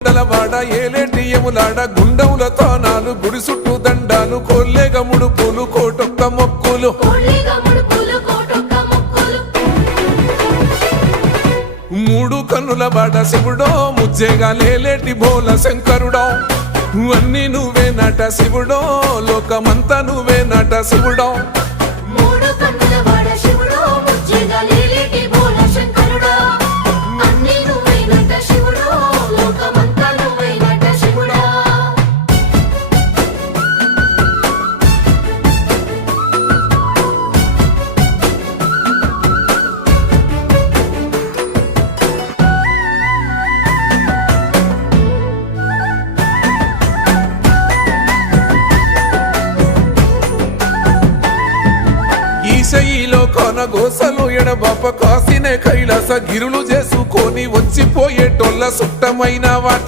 వాడ ఏలేటి యములాడ గుండముల తానాలు గుడి చుట్టూ దండాలు కోల్లేగ ముడుపులు కోటొక్క మొక్కులు మూడు కన్నుల వాడ శివుడో ముజ్జేగా లేలేటి భోల శంకరుడో అన్ని నువ్వే నట శివుడో లోకమంతా నువ్వే నట శివుడో ఈశయిలో కొన గోసలు ఎడబాప కాసినే కైలాస గిరులు చేసుకొని వచ్చిపోయేటోళ్ళ సుట్టమైన వాట